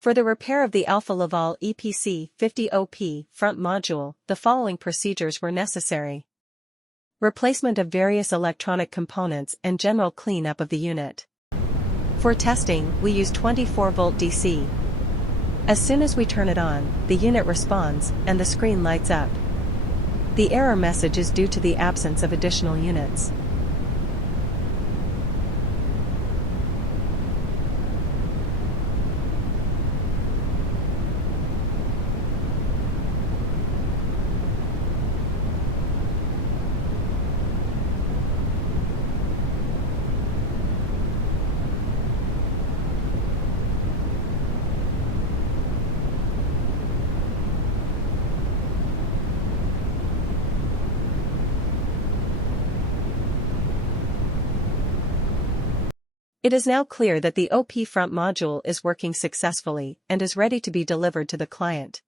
For the repair of the Alfa Laval EPC 50OP front module, the following procedures were necessary. Replacement of various electronic components and general cleanup of the unit. For testing, we use 24-volt DC. As soon as we turn it on, the unit responds, and the screen lights up. The error message is due to the absence of additional units. It is now clear that the OP front module is working successfully and is ready to be delivered to the client.